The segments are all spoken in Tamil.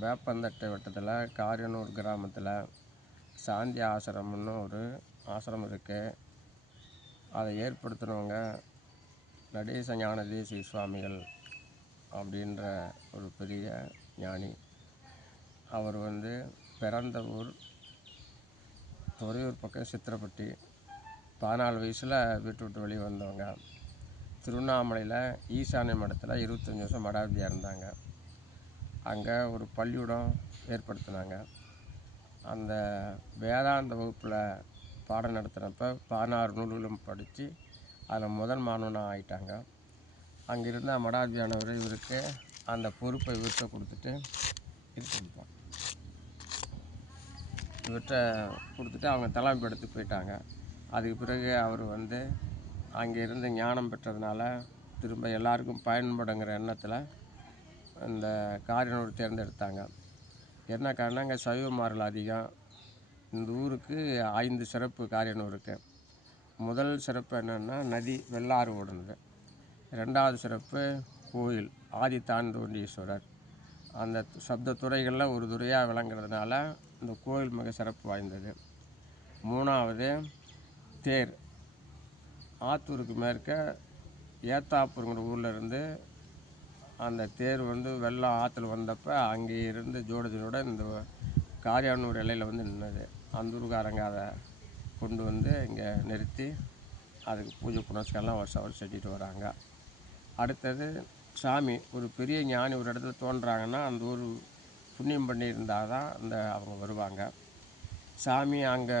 வேப்பந்தட்டை வட்டத்தில் காரியனூர் கிராமத்தில் சாந்தி ஆசிரமம்னு ஒரு ஆசிரமம் இருக்குது அதை ஏற்படுத்தினவங்க நடேச ஞான தேசிய சுவாமிகள் அப்படின்ற ஒரு பெரிய ஞானி. அவர் வந்து பிறந்த ஊர் துறையூர் பக்கம் சித்திரப்பட்டி. பதினாலு வயசில் வீட்டு விட்டு வெளியே வந்தவங்க. திருவண்ணாமலையில் ஈசானிய மடத்தில் இருபத்தஞ்சி வருஷம் மடாவதியாக இருந்தாங்க. அங்கே ஒரு பள்ளிக்கூடம் ஏற்படுத்தினாங்க. அந்த வேதாந்த வகுப்பில் பாடம் நடத்துகிறப்ப பதினாறு நூல்களும் படித்து அதில் முதல் மாணவனாக ஆகிட்டாங்க அங்கே இருந்த மடாதியானவர் இவருக்கு அந்த பொறுப்பை இவர்கிட்ட கொடுத்துட்டு இது கொடுப்பான் இவர்கிட்ட கொடுத்துட்டு அவங்க தலைமை எடுத்து போயிட்டாங்க. அதுக்கு பிறகு அவர் வந்து அங்கே இருந்து ஞானம் பெற்றதுனால திரும்ப எல்லாருக்கும் பயன்படுங்கிற எண்ணத்தில் இந்த காரியனூர் தேர்ந்தெடுத்தாங்க. என்ன காரணம் இங்கே சைவமார்கள் அதிகம். இந்த ஊருக்கு ஐந்து சிறப்பு காரியனூருக்கு முதல் சிறப்பு என்னென்னா நதி வெள்ளாறு ஓடுனது. ரெண்டாவது சிறப்பு கோயில் ஆதி தாண்டோண்டீஸ்வரர் அந்த சப்த துறைகளில் ஒரு துறையாக விளங்குறதுனால இந்த கோயில் மிக சிறப்பு வாய்ந்தது. மூணாவது தேர். ஆத்தூருக்கு மேற்க ஏத்தாப்பூருங்கிற ஊரில் இருந்து அந்த தேர் வந்து வெள்ளம் ஆற்றுல வந்தப்போ அங்கே இருந்து ஜோடஜனோட இந்த காரியானூர் எல்லையில் வந்து நின்றுது அந்த ஊருக்காரங்க அதை கொண்டு வந்து இங்கே நிறுத்தி அதுக்கு பூஜை புனஸ்காரெல்லாம் வருஷம் வருஷம் செஞ்சுட்டு வராங்க. அடுத்தது சாமி ஒரு பெரிய ஞானி ஒரு இடத்துல தோன்றாங்கன்னா அந்த ஊர் புண்ணியம் பண்ணியிருந்தால் தான் அந்த அவங்க வருவாங்க. சாமி அங்கே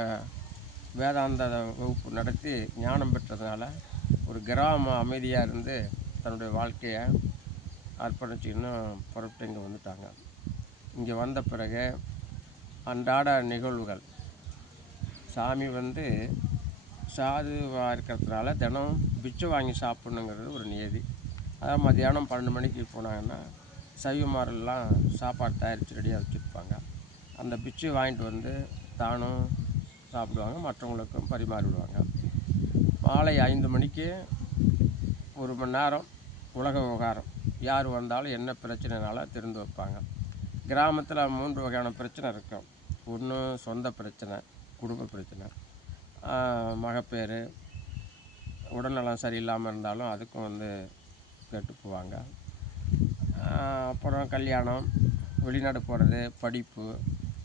வேதாந்த வகுப்பு நடத்தி ஞானம் பெற்றதுனால ஒரு கிராமம் அமைதியாக இருந்து தன்னுடைய வாழ்க்கையை அர்ப்பணிச்சுக்கின்னு புறப்பட்டு இங்கே வந்துட்டாங்க. இங்கே வந்த பிறகு அன்றாட நிகழ்வுகள். சாமி வந்து சாதுவாக இருக்கிறதுனால தினம் பிச்சை வாங்கி சாப்பிட்ணுங்கிறது ஒரு நியதி. அதாவது மத்தியானம் பன்னெண்டு மணிக்கு போனாங்கன்னா சைவமாரெல்லாம் சாப்பாடு தயாரித்து ரெடியாக வச்சுருப்பாங்க. அந்த பிச்சை வாங்கிட்டு வந்து தானும் சாப்பிடுவாங்க மற்றவங்களுக்கும் பரிமாறி விடுவாங்க மாலை ஐந்து மணிக்கு ஒரு மணி நேரம் உலக விவகாரம். யார் வந்தாலும் என்ன பிரச்சனைனாலும் திறந்து வைப்பாங்க. கிராமத்தில் மூன்று வகையான பிரச்சனை இருக்கும் ஒன்று சொந்த பிரச்சனை குடும்ப பிரச்சனை. மகப்பேறு உடல்நலம் சரியில்லாமல் இருந்தாலும் அதுக்கும் வந்து கேட்டு போவாங்க. அப்புறம் கல்யாணம் வெளிநாடு போகிறது படிப்பு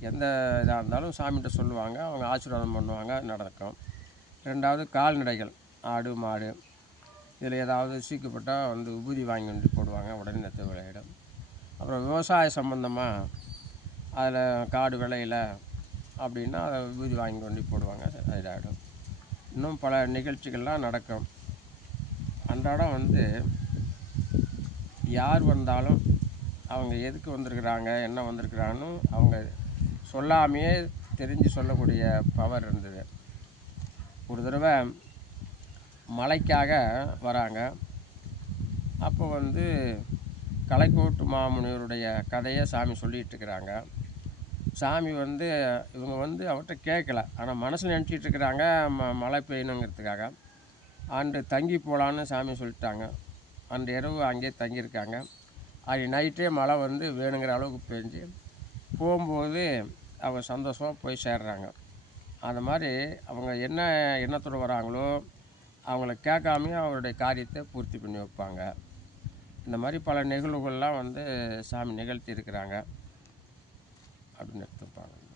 எந்த இதாக இருந்தாலும் சாமிகிட்ட சொல்லுவாங்க. அவங்க ஆசீர்வாதம் பண்ணுவாங்க நடக்கும். ரெண்டாவது கால்நடைகள் ஆடு மாடு. இதில் ஏதாவது சீக்கப்பட்டால் வந்து உபூதி வாங்கி வந்து போடுவாங்க உடனே நெத்து விளையிடும் அப்புறம் விவசாய சம்மந்தமாக அதில் காடு விளையில அப்படின்னா அதை விபூதி வாங்கி கொண்டு போடுவாங்க இதாகிடும் இன்னும் பல நிகழ்ச்சிகள்லாம் நடக்கும். அன்றாடம் வந்து யார் வந்தாலும் அவங்க எதுக்கு வந்திருக்கிறாங்க என்ன வந்திருக்கிறாங்கன்னு அவங்க சொல்லாமையே தெரிஞ்சு சொல்லக்கூடிய பவர் இருந்தது. ஒரு தடவை மலைக்காக வராங்க. அப்போ வந்து கலைக்கோட்டு மாமுனிவருடைய கதையை சாமி சொல்லிகிட்டு இருக்கிறாங்க. சாமி வந்து இவங்க வந்து அவர்கிட்ட கேட்கல. ஆனால் மனசில் நினச்சிட்டு இருக்கிறாங்க ம மழை பெய்யணுங்கிறதுக்காக. அன்று தங்கி போகலான்னு சாமி சொல்லிட்டாங்க. அன்று இரவு அங்கேயே தங்கியிருக்காங்க. அது நைட்டே மழை வந்து வேணுங்கிற அளவுக்கு பெஞ்சு போகும்போது அவங்க சந்தோஷமாக போய் சேர்றாங்க. அந்த மாதிரி அவங்க என்ன எண்ணத்தோடு வராங்களோ அவங்கள கேட்காமையே அவருடைய காரியத்தை பூர்த்தி பண்ணி வைப்பாங்க. இந்த மாதிரி பல நிகழ்வுகள்லாம் வந்து சாமி நிகழ்த்தி இருக்கிறாங்க. அப்படின்னு எடுத்துப்பாங்க.